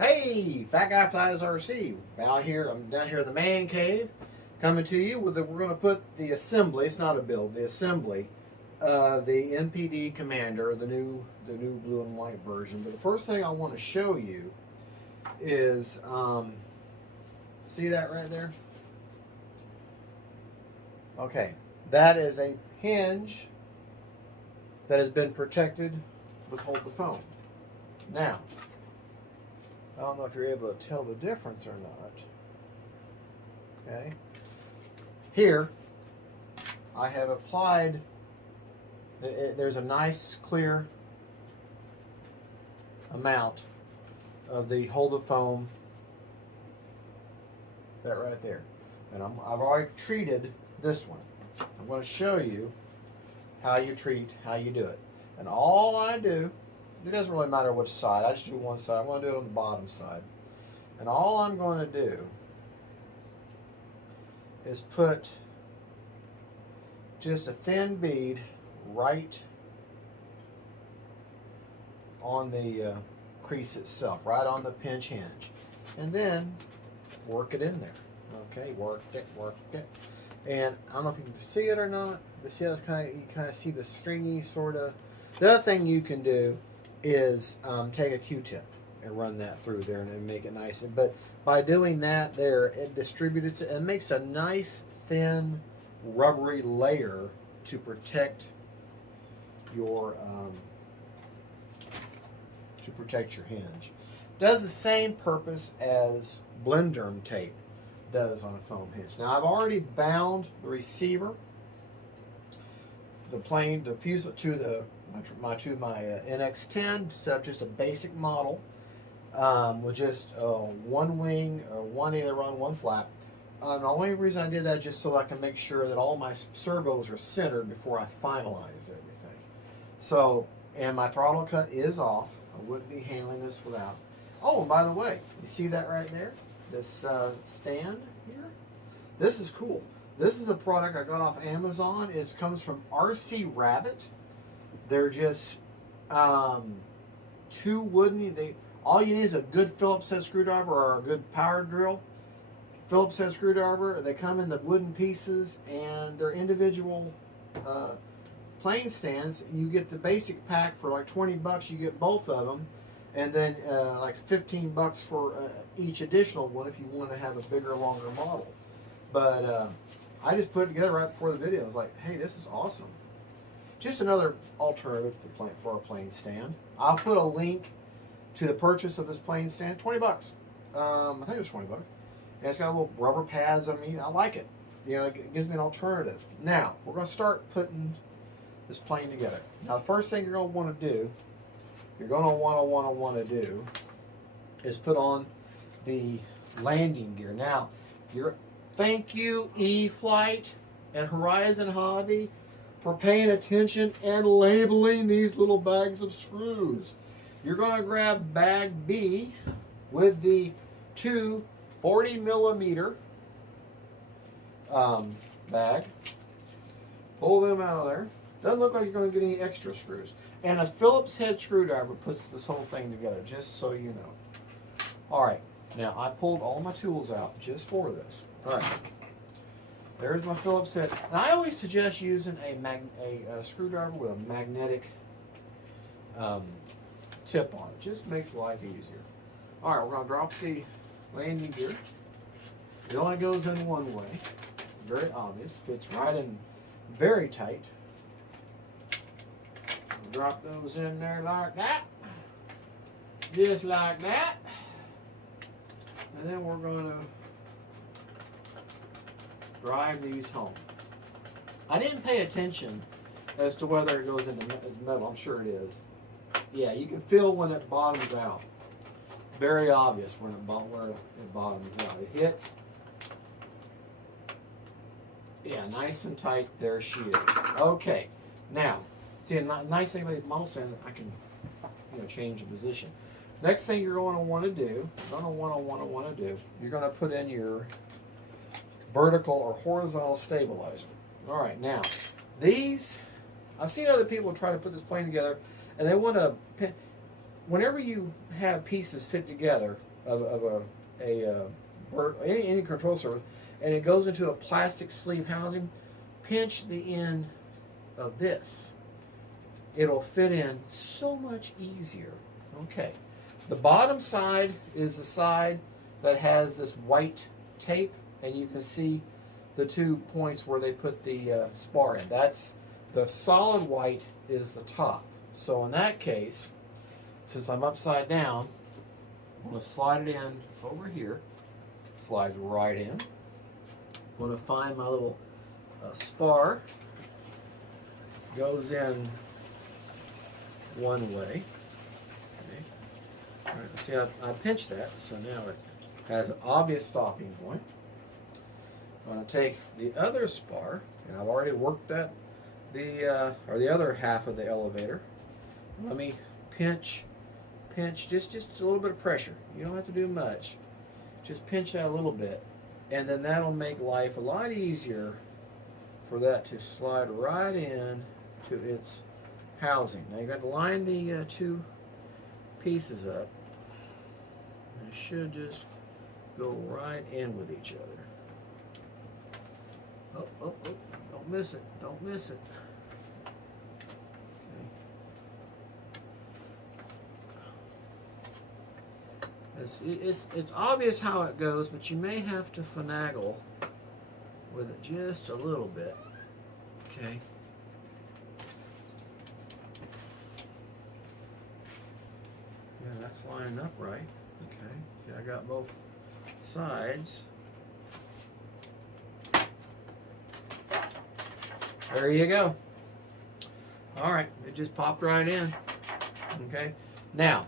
Hey, Fat Guy Flies RC. Out here, I'm down here in the man cave, coming to you with we're going to put the assembly. It's not a build, the assembly of the MPD Commander, the new blue and white version. But the first thing I want to show you is, see that right there? Okay, that is a hinge that has been protected with hold the phone. Now, I don't know if you're able to tell the difference or not. Okay. Here, I have applied, there's a nice clear amount of the hold the foam, that right there. And I've already treated this one. I'm going to show you how you do it. And all I do, it doesn't really matter which side. I just do one side. I'm going to do it on the bottom side. And all I'm going to do is put just a thin bead right on the crease itself, right on the pinch hinge. And then work it in there. Okay, work it. And I don't know if you can see it or not, but see how it's you kind of see the stringy sort of. The other thing you can do is take a Q-tip and run that through there and make it nice. But by doing that there, it distributes it and makes a nice thin rubbery layer to protect your hinge. Does the same purpose as Blenderm tape does on a foam hinge. Now I've already bound the receiver, the plane, the fuse to my NX10, set up just a basic model with just one wing, one aileron, one flap. The only reason I did that just so I can make sure that all my servos are centered before I finalize everything. So, and my throttle cut is off. I wouldn't be handling this without. Oh, and by the way, you see that right there? This stand here? This is cool. This is a product I got off Amazon. It comes from RC Rabbit. They're just two wooden. All you need is a good Phillips head screwdriver or a good power drill. Phillips head screwdriver. They come in the wooden pieces and they're individual plane stands. You get the basic pack for like 20 bucks. You get both of them. And then like 15 bucks for each additional one if you want to have a bigger, longer model. But I just put it together right before the video. I was like, hey, this is awesome. Just another alternative for a plane stand. I'll put a link to the purchase of this plane stand. 20 bucks. I think it was 20 bucks. And it's got little rubber pads on me. I like it. You know, it gives me an alternative. Now, we're going to start putting this plane together. Now, the first thing you're going to want to do, is put on the landing gear. Now, thank you, E-Flite and Horizon Hobby, for paying attention and labeling these little bags of screws. You're going to grab bag B with the two 40mm bag. Pull them out of there. Doesn't look like you're going to get any extra screws. And a Phillips head screwdriver puts this whole thing together, just so you know. All right, now I pulled all my tools out just for this. All right, there's my Phillips head. And I always suggest using a screwdriver with a magnetic tip on it. Just makes life easier. All right, we're going to drop the landing gear. It only goes in one way. Very obvious. Fits right in very tight. Drop those in there like that. Just like that. And then we're going to drive these home. I didn't pay attention as to whether it goes into metal. I'm sure it is. Yeah, you can feel when it bottoms out. Very obvious when it bottoms out. It hits. Yeah, nice and tight. There she is. Okay, now, see, a nice thing about the model stand, I can, change the position. Next thing you're going to want to do, you're going to put in your vertical or horizontal stabilizer. All right, now, these, I've seen other people try to put this plane together, and they want to, whenever you have pieces fit together, of any control surface, and it goes into a plastic sleeve housing, pinch the end of this. It'll fit in so much easier. Okay. The bottom side is the side that has this white tape, and you can see the 2 points where they put the spar in. That's the solid white is the top. So in that case, since I'm upside down, I'm going to slide it in over here. Slides right in. I'm going to find my little spar. Goes in one way. Okay. All right, see, I pinched that, so now it has an obvious stopping point. I'm going to take the other spar, and I've already worked that the other half of the elevator. Let me pinch, just a little bit of pressure. You don't have to do much. Just pinch that a little bit, and then that'll make life a lot easier for that to slide right in to its housing. Now you got to line the 2 pieces up. It should just go right in with each other. Oh, don't miss it, don't miss it. Okay. It's obvious how it goes, but you may have to finagle with it just a little bit. Okay. Yeah, that's lining up right. Okay. See, I got both sides. There you go. All right, it just popped right in. Okay. Now,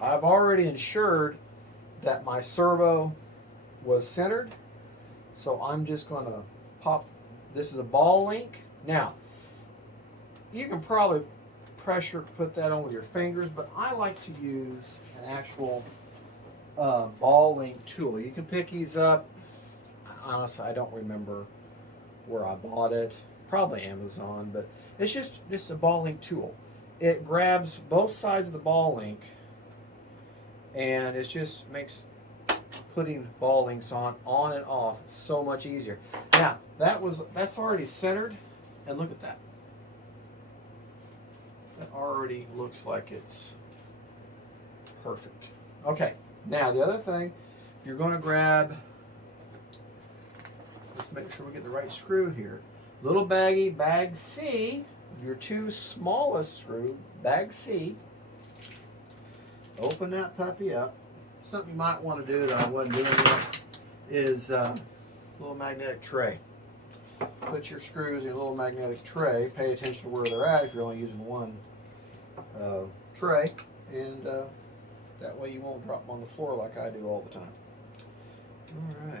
I've already ensured that my servo was centered, so I'm just going to pop. This is a ball link. Now, you can probably pressure put that on with your fingers, but I like to use an actual ball link tool. You can pick these up. Honestly, I don't remember where I bought it. Probably Amazon, but it's just a ball link tool. It grabs both sides of the ball link, and it just makes putting ball links on and off so much easier. Now that's already centered, and look at that. That already looks like it's perfect. Okay, now the other thing, you're going to grab, let's make sure we get the right screw here. Little baggy, bag C, your 2 smallest screw, bag C. Open that puppy up. Something you might want to do that I wasn't doing yet is a little magnetic tray. Put your screws in a little magnetic tray. Pay attention to where they're at if you're only using one tray, and that way you won't drop them on the floor like I do all the time. All right.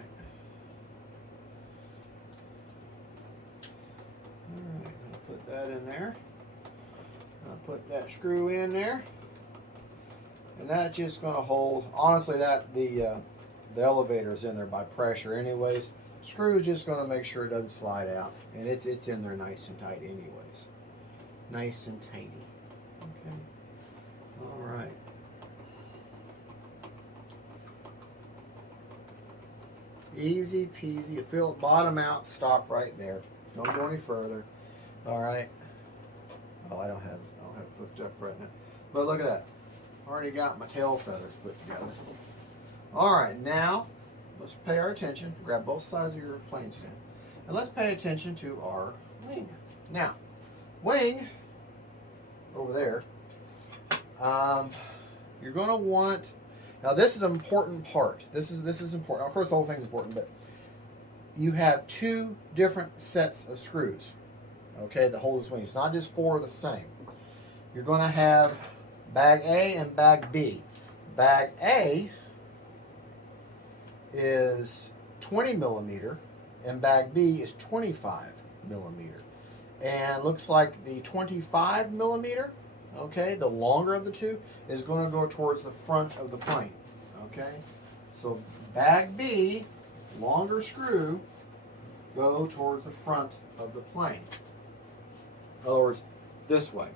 All right, I'll put that in there. I'll put that screw in there, and that's just going to hold. Honestly, that the elevator is in there by pressure, anyways. Screw's just going to make sure it doesn't slide out, and it's in there nice and tight, anyways. Nice and tidy. Okay. All right. Easy peasy. You feel it bottom out, stop right there. Don't go any further. All right. Oh, I don't have it hooked up right now. But look at that. Already got my tail feathers put together. All right, now let's pay our attention. Grab both sides of your plane stand, and let's pay attention to our wing. Now, wing over there. You're going to want. Now, this is an important part. This is important. Of course, the whole thing is important, but you have 2 different sets of screws, okay, that hold this wing. It's not just 4 the same. You're going to have bag A and bag B. Bag A is 20 millimeter, and bag B is 25 millimeter. And looks like the 25 millimeter, okay, the longer of the 2, is going to go towards the front of the plane, okay? So bag B, longer screw, go towards the front of the plane. In other words, this way.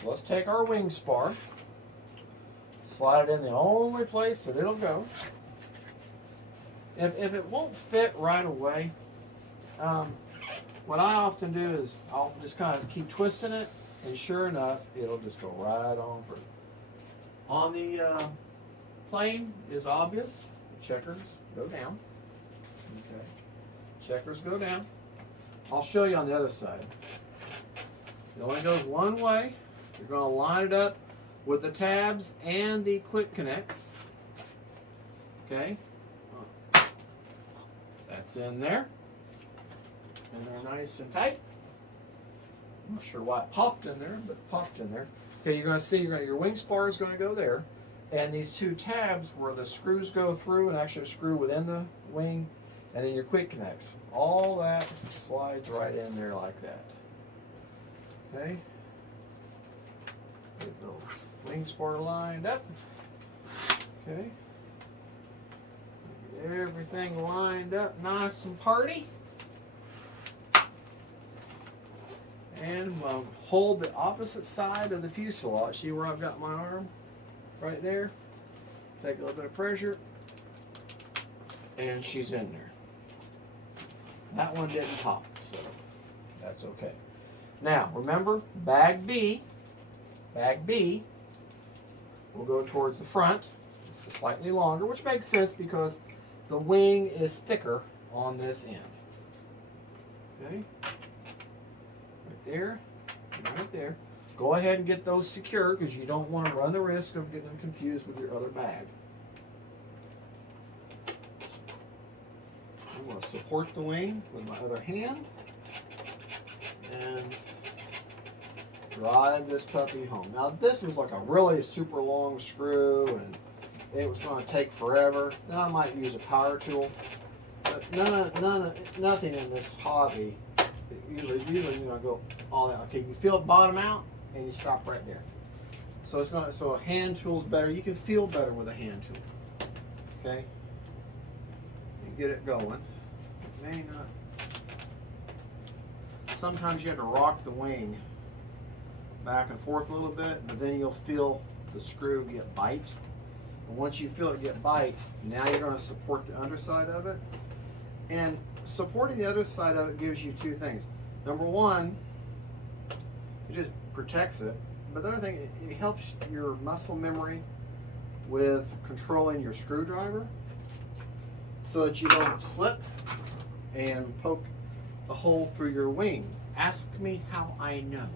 So let's take our wing spar, slide it in the only place that it'll go. If it won't fit right away, what I often do is I'll just kind of keep twisting it, and sure enough, it'll just go right on through. On the plane is obvious. The checkers go down. Okay, checkers go down. I'll show you on the other side. It only goes one way. You're going to line it up with the tabs and the quick connects. Okay, that's in there. And they're nice and tight. I'm not sure why it popped in there, but it popped in there. Okay, you're going to see your wing spar is going to go there. And these two tabs where the screws go through and actually screw within the wing, and then your quick connects. All that slides right in there like that. Okay. Get the wing spar lined up. Okay. Get everything lined up nice and party. And we'll hold the opposite side of the fuselage. See where I've got my arm? Right there. Take a little bit of pressure. And she's in there. That one didn't pop, so that's okay. Now, remember, bag B will go towards the front. It's slightly longer, which makes sense because the wing is thicker on this end. Okay? Right there, right there. Go ahead and get those secure because you don't want to run the risk of getting them confused with your other bag. I'm going to support the wing with my other hand and drive this puppy home. Now this was like a really super long screw and it was going to take forever. Then I might use a power tool. But nothing in this hobby. Usually you're going to go all that. Okay, you feel it bottom out and you stop right there. So so a hand tool is better. You can feel better with a hand tool. Okay, you get it going. It may not. Sometimes you have to rock the wing back and forth a little bit, but then you'll feel the screw get bite. And once you feel it get bite, now you're going to support the underside of it. And supporting the other side of it gives you two things. Number one, it just protects it. But the other thing, it helps your muscle memory with controlling your screwdriver so that you don't slip and poke a hole through your wing. Ask me how I know.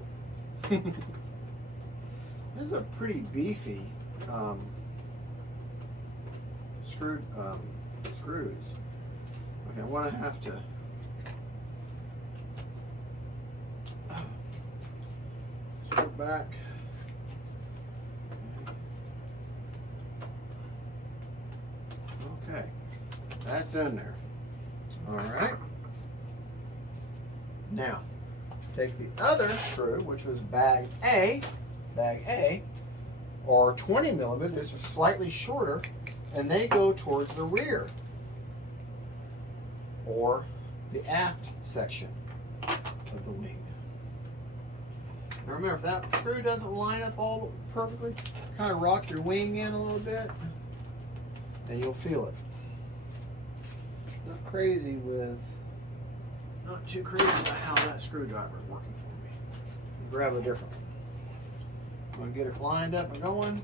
This is a pretty beefy screws. Okay, I'm going to have to screw back. Okay, that's in there. All right. Now, take the other screw, which was bag A, or 20 millimeter. This is slightly shorter, and they go towards the rear or the aft section of the wing. Now remember, if that screw doesn't line up all perfectly, kind of rock your wing in a little bit, and you'll feel it. Not too crazy about how that screwdriver is working for me. Grab a different one. I'm going to get it lined up and going.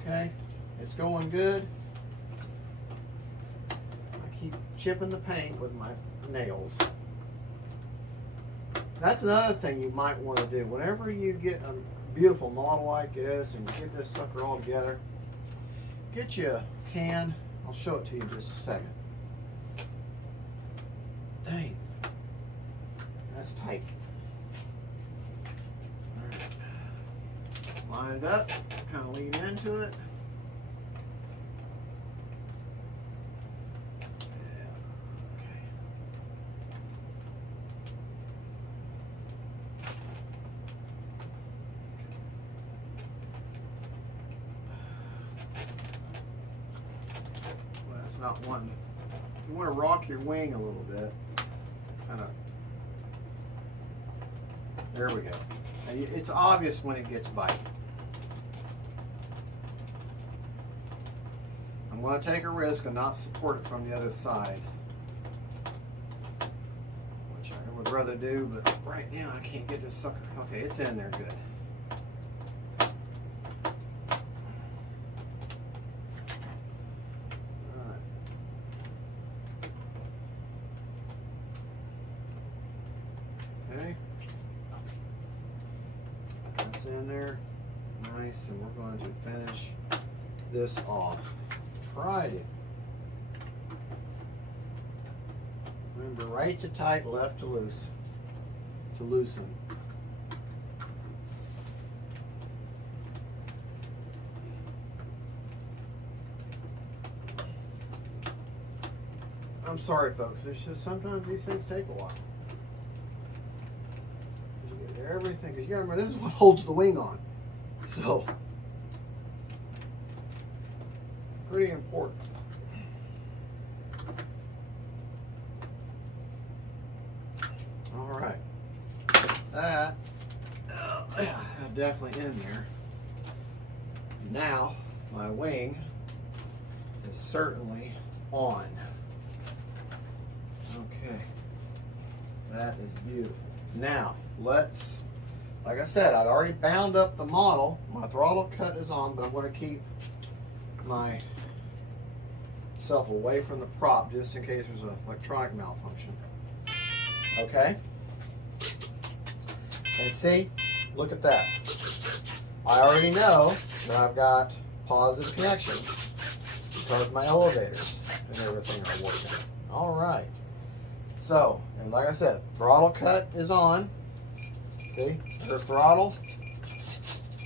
Okay, it's going good. I keep chipping the paint with my nails. That's another thing you might want to do. Whenever you get a beautiful model like this and you get this sucker all together, get you a can. I'll show it to you in just a second. Dang, that's tight. All right. Line it up, kind of lean into it. Yeah, okay. Well, that's not one. You want to rock your wing a little bit. Kind of. There we go. And it's obvious when it gets biting. going to take a risk and not support it from the other side, which I would rather do, but right now I can't get this sucker. Okay, it's in there good. Okay, that's in there, nice, and we're going to finish this off. Tried it. Remember, right to tight, left to loose, to loosen. I'm sorry, folks. There's just sometimes these things take a while. You get everything, because you gotta remember, this is what holds the wing on. So, pretty important. All right, that definitely in there. Now my wing is certainly on. Okay, that is beautiful. Now let's, like I said, I'd already bound up the model. My throttle cut is on, but I'm going to keep myself away from the prop just in case there's an electronic malfunction. Okay? And see, look at that. I already know that I've got positive connection because my elevators and everything are working. All right. So, and like I said, throttle cut is on. See, there's throttle.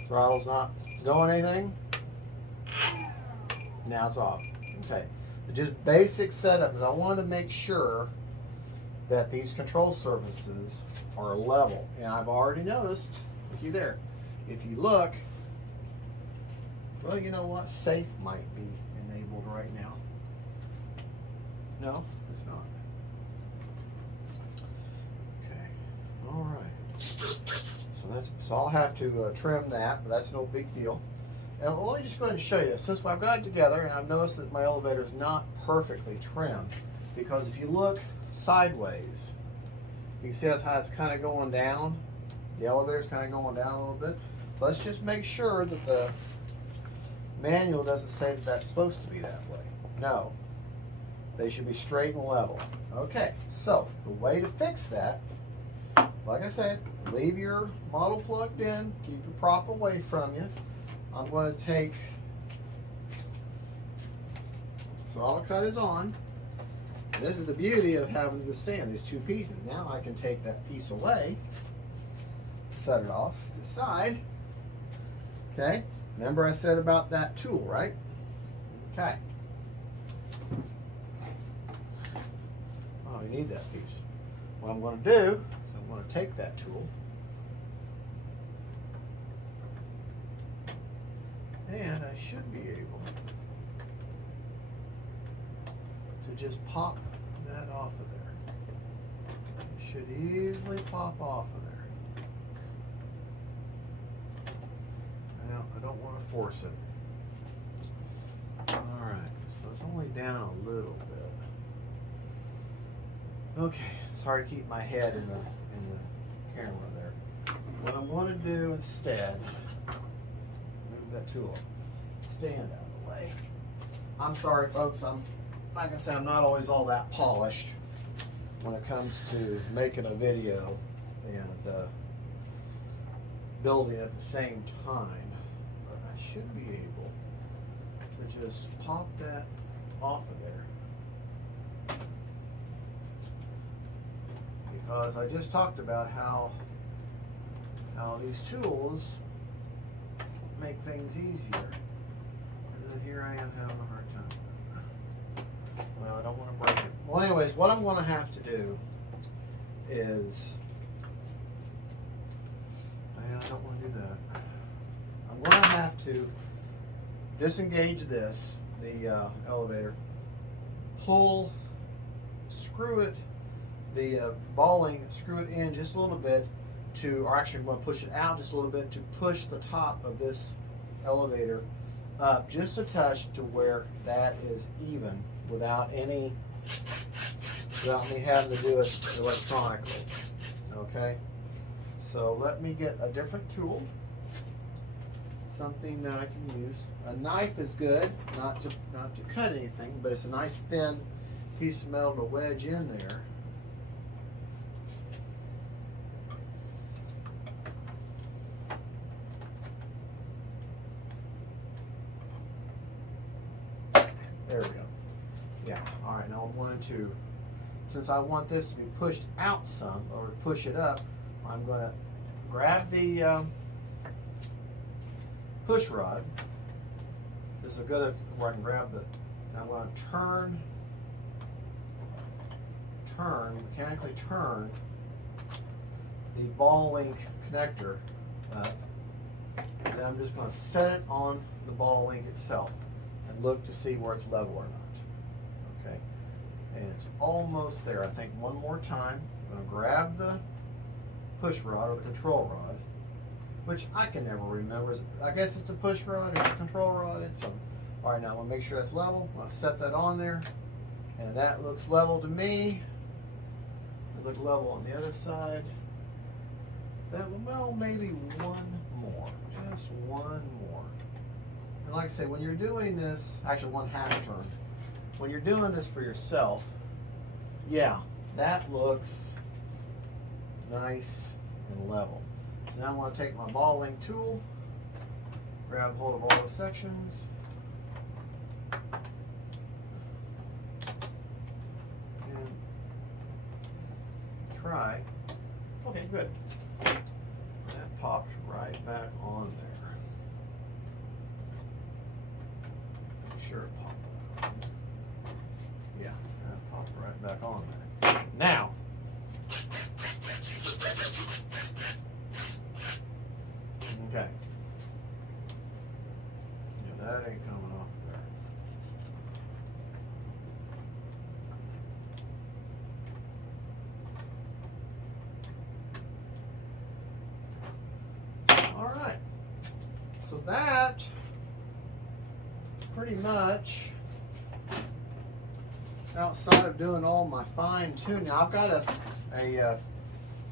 Throttle's not going anything. Now it's off. Okay. Just basic setup is I wanted to make sure that these control surfaces are level. And I've already noticed, looky there, if you look, well, you know what? Safe might be enabled right now. No, it's not. Okay. All right. So I'll have to trim that, but that's no big deal. And let me just go ahead and show you this. Since I've got it together, and I've noticed that my elevator is not perfectly trimmed, because if you look sideways, you can see how it's kind of going down. The elevator's kind of going down a little bit. Let's just make sure that the manual doesn't say that that's supposed to be that way. No, they should be straight and level. Okay, so the way to fix that, like I said, leave your model plugged in, keep your prop away from you. I'm going to take, throttle cut is on. And this is the beauty of having the stand, these two pieces. Now I can take that piece away, set it off to the side. Okay, remember I said about that tool, right? Okay. Oh, you need that piece. What I'm going to do is I'm going to take that tool and I should be able to just pop that off of there. It should easily pop off of there. Now, I don't want to force it. Alright, so it's only down a little bit. Okay, sorry to keep my head in the camera there. What I'm going to do instead, move that tool, stand out of the way. I'm sorry, folks. Like I said, I'm not always all that polished when it comes to making a video and building at the same time. But I should be able to just pop that off of there. Because I just talked about how these tools make things easier. And then here I am having a hard time with it. Well, I don't want to break it. Well, anyways, what I'm going to have to do is, I don't want to do that. I'm going to have to disengage this, the elevator, pull, screw it, the balling, screw it in just a little bit to, or actually I'm going to push it out just a little bit to push the top of this elevator up just a touch to where that is even without me having to do it electronically. Okay, so let me get a different tool, something that I can use. A knife is good, not to cut anything, but it's a nice thin piece of metal to wedge in there. There we go. Yeah, all right, now I'm going to, since I want this to be pushed out some, or push it up, I'm going to grab the push rod. This is a good where I can grab the, and I'm going to mechanically turn the ball link connector up, and then I'm just going to set it on the ball link itself and look to see where it's level or not. Okay, and it's almost there. I think one more time. I'm going to grab the push rod or the control rod, which I can never remember. I guess it's a push rod, it's a control rod, it's some. All right, now I'm going to make sure that's level. I'm going to set that on there, and that looks level to me. It looks level on the other side. That, well, maybe one more, just one more. And like I say, when you're doing this, actually one half turn, when you're doing this for yourself, yeah, that looks nice and level. So now I'm going to take my ball link tool, grab hold of all the sections, and try. Okay, good. That popped right back on there. Make sure it popped out. Yeah, that popped right back on there. Now, okay. Yeah, that ain't coming off there. All right. So that pretty much, outside of doing all my fine tuning, I've got a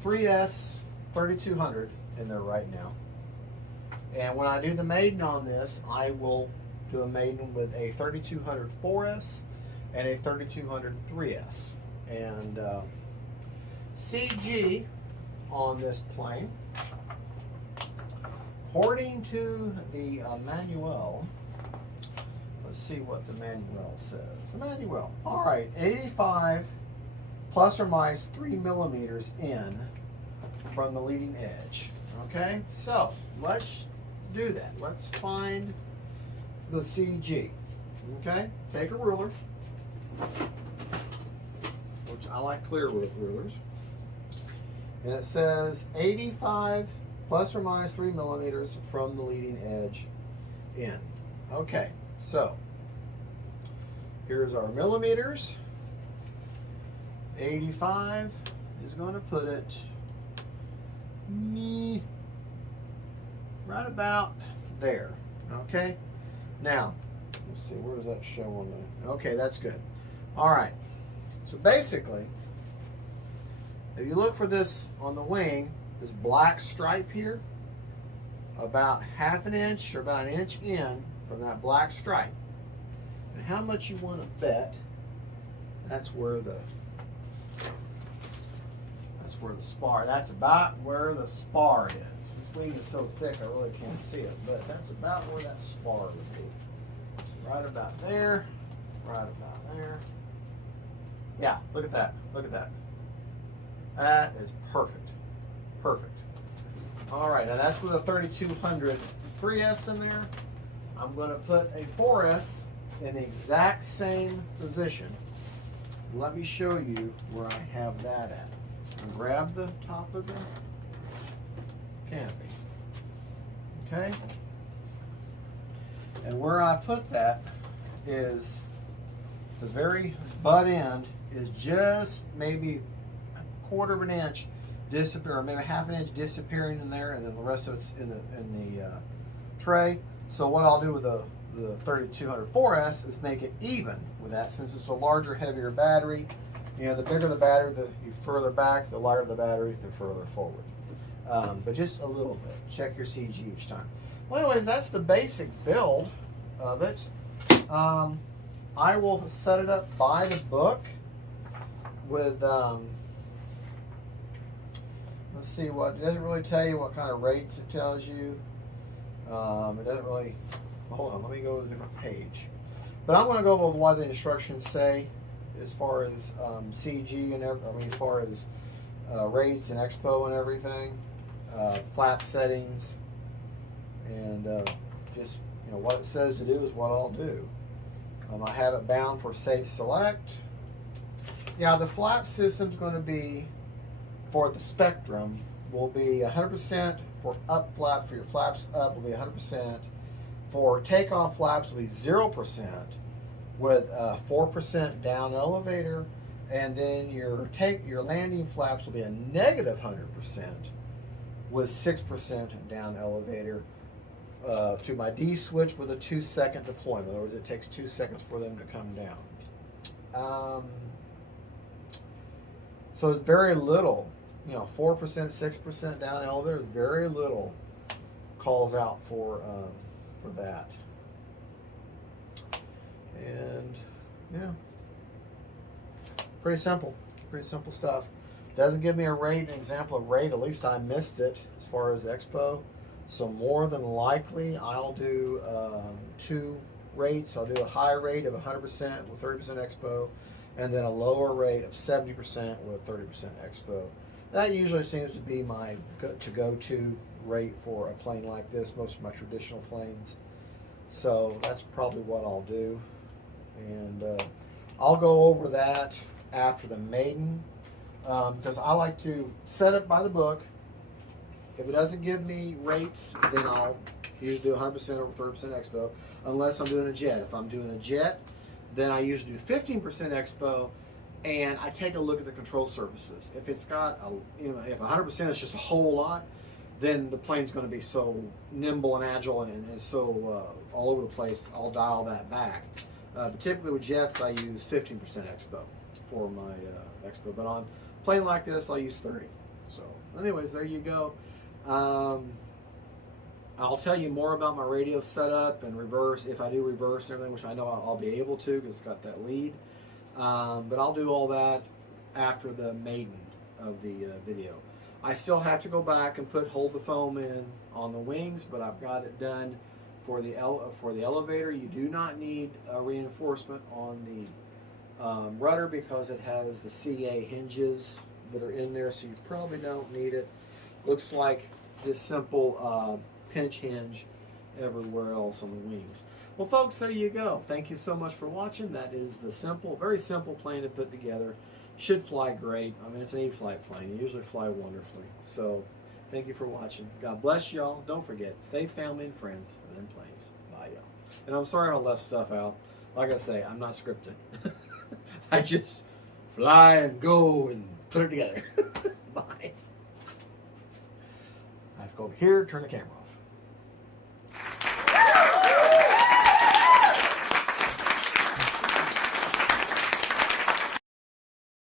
3S 3200 in there right now. And when I do the maiden on this, I will do a maiden with a 3200 4S and a 3200 3S. And CG on this plane, according to the manual, let's see what the manual says. The manual, all right, 85 plus or minus 3 millimeters in from the leading edge. Okay, so let's do that. Let's find the CG. Okay, take a ruler, which I like clear rulers, and it says 85 plus or minus 3 millimeters from the leading edge in. Okay, so here's our millimeters. 85 is going to put it right about there. Okay, now let's see, where does that show on there? Okay, that's good. All right, so basically, if you look for this on the wing, this black stripe here, about half an inch or about an inch in from that black stripe, and how much you want to bet, that's where the spar, that's about where the spar is. This wing is so thick I really can't see it, but that's about where that spar would be. So right about there, right about there. Yeah, look at that, look at that. That is perfect, perfect. All right, now that's with a 3200 3S in there. I'm going to put a 4S in the exact same position. Let me show you where I have that at. Grab the top of the canopy. Okay? And where I put that is the very butt end is just maybe a quarter of an inch disappear, or maybe half an inch disappearing in there, and then the rest of it's in the tray. So what I'll do with the the 3200 4S is make it even with that, since it's a larger, heavier battery. You know, the bigger the battery, the further back, the lighter the battery, the further forward. But just a little bit. Check your CG each time. Well, anyways, that's the basic build of it. I will set it up by the book with, let's see what, it doesn't really tell you what kind of rates it tells you. It doesn't really, hold on, let me go to a different page. But I'm going to go over what the instructions say as far as CG and as far as rates and expo and everything, flap settings, and just, you know, what it says to do is what I'll do. I have it bound for safe select. Yeah, the flap system's going to be, for the Spectrum, will be 100% for up flap, for your flaps up will be 100%. For takeoff flaps will be 0% with a 4% down elevator, and then your landing flaps will be a negative 100% with 6% down elevator. To my D switch with a 2-second deployment. In other words, it takes 2 seconds for them to come down. So it's very little, you know, 4%, 6% down elevator is very little calls out for that. And yeah, pretty simple stuff. Doesn't give me a rate, an example of rate. At least I missed it as far as expo. So more than likely, I'll do 2 rates. I'll do a high rate of 100% with 30% expo, and then a lower rate of 70% with 30% expo. That usually seems to be my go-to rate for a plane like this, most of my traditional planes. So that's probably what I'll do. And I'll go over that after the maiden, because I like to set it by the book. If it doesn't give me rates, then I'll usually do 100% over 30% expo, unless I'm doing a jet. If I'm doing a jet, then I usually do 15% expo, and I take a look at the control surfaces. If it's got, if 100% is just a whole lot, then the plane's going to be so nimble and agile and so all over the place, I'll dial that back. But typically with jets, I use 15% expo for my expo, but on a plane like this, I'll use 30. So anyways, there you go. I'll tell you more about my radio setup and reverse, if I do reverse and everything, which I know I'll be able to because it's got that lead. But I'll do all that after the maiden of the video. I still have to go back and hold the foam in on the wings, but I've got it done for the elevator. You do not need a reinforcement on the rudder because it has the CA hinges that are in there, so you probably don't need it. Looks like just simple pinch hinge everywhere else on the wings. Well, folks, there you go. Thank you so much for watching. That is the very simple plane to put together. Should fly great. I mean, it's an E-Flite plane. You usually fly wonderfully. So, thank you for watching. God bless y'all. Don't forget, faith, family, and friends, and then planes. Bye, y'all. And I'm sorry I left stuff out. Like I say, I'm not scripted. I just fly and go and put it together. Bye. I have to go over here, turn the camera off.